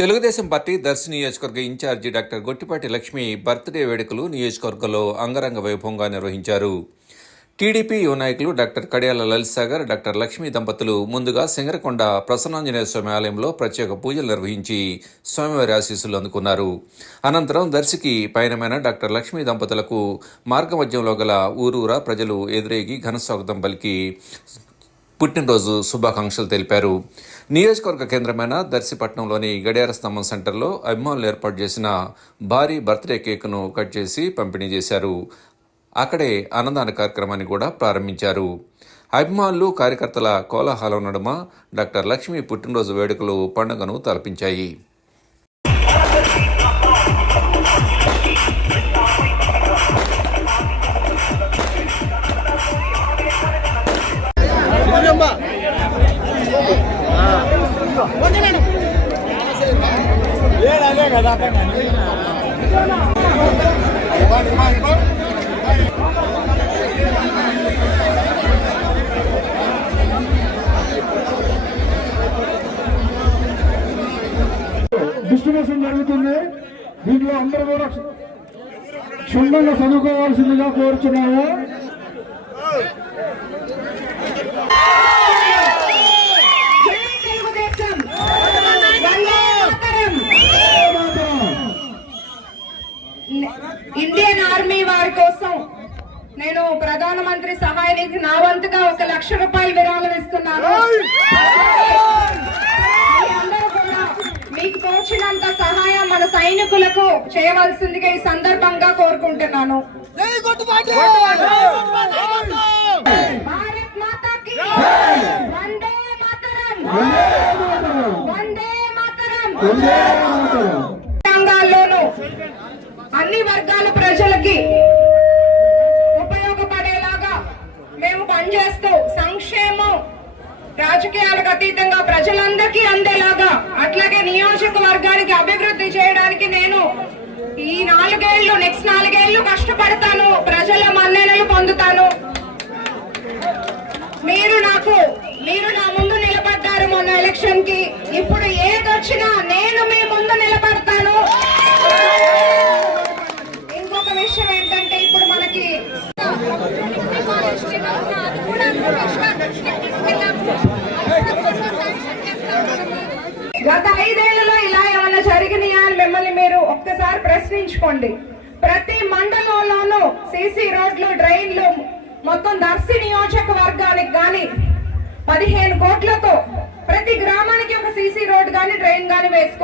Telugu Desam party Darsi నియోజకవర్గ incharge doctor Gottipati Lakshmi birthday వేడుకలు నియోజకవర్గంలో అంగరంగ వైభవంగా నిర్వహించారు. టీడీపీ యువ నాయకులు డాక్టర్ కడియాల లలిత్ సాగర్, డాక్టర్ లక్ష్మి దంపతులు ముందుగా సింగరకొండ ప్రసన్నాంజనేయ స్వామి ఆలయంలో ప్రత్యేక పూజలు నిర్వహించి స్వామివారి ఆశీస్సులు అందుకున్నారు. అనంతరం దర్శికి పయనమైన డాక్టర్ లక్ష్మి దంపతులకు మార్గమధ్యంలో గల ఊరూరా ప్రజలు ఎదురేగి ఘనస్వాగతం పలికి పుట్టినరోజు శుభాకాంక్షలు తెలిపారు. నియోజకవర్గ కేంద్రమైన దర్శిపట్నంలోని గడియార స్తంభం సెంటర్లో అభిమానులు ఏర్పాటు చేసిన భారీ బర్త్డే కేక్ను కట్ చేసి పంపిణీ చేశారు. అక్కడే అన్నదాన కార్యక్రమాన్ని కూడా ప్రారంభించారు. అభిమానులు, కార్యకర్తల కోలాహలం నడుమ డాక్టర్ లక్ష్మి పుట్టినరోజు వేడుకలు పండుగను తలపించాయి. డిస్ట్రిబ్యూషన్ జరుగుతుంది. దీంట్లో అందరూ కూడా క్షుణ్ణంగా చదువుకోవాల్సిందిగా కోరుచున్నాము. ఇండియన్ ఆర్మీ వారి కోసం నేను ప్రధానమంత్రి సహాయ నిధి నా వంతుగా 1 లక్ష రూపాయలు విరాళం ఇస్తున్నాను. మీకు తోచినంత సహాయం మన సైనికులకు చేయవలసిందిగా ఈ సందర్భంగా కోరుకుంటున్నాను. భారత్ మాతాకి వందే మాతరం, వందే మాతరం. రంగాల్లోనూ అన్ని వర్గాల ప్రజలకి ఉపయోగపడేలాగా మేము పనిచేస్తూ సంక్షేమం రాజకీయాలకు అతీతంగా ప్రజలందరికీ అందేలాగా, అట్లాగే నియోజకవర్గానికి అభివృద్ధి చేయడానికి నేను ఈ 4 ఏళ్లు నెక్స్ట్ 4 ఏళ్లు కష్టపడతాను. ప్రజల మన్ననలు పొందుతాను. మీరు నా ముందు నిలబడ్డారు మొన్న ఎలక్షన్ కి. ఇప్పుడు ఏదొచ్చినా నేను మీ ముందు నిలబడతాను. ఇంకొక విషయం ఏంటంటే ఇప్పుడు మనకి గత 5 ఏళ్లలో ఇలా ఏమైనా జరిగినాయా అని మిమ్మల్ని మీరు ఒక్కసారి ప్రశ్నించుకోండి. ప్రతి మండలంలోనూ సీసీ రోడ్లు, డ్రైన్లు మొత్తం దర్శి నియోజకవర్గానికి గాని 15 కోట్లతో ప్రతి గ్రామానికి ఒక సీసీ రోడ్ గాని డ్రైన్ గాని వేసుకుంటారు.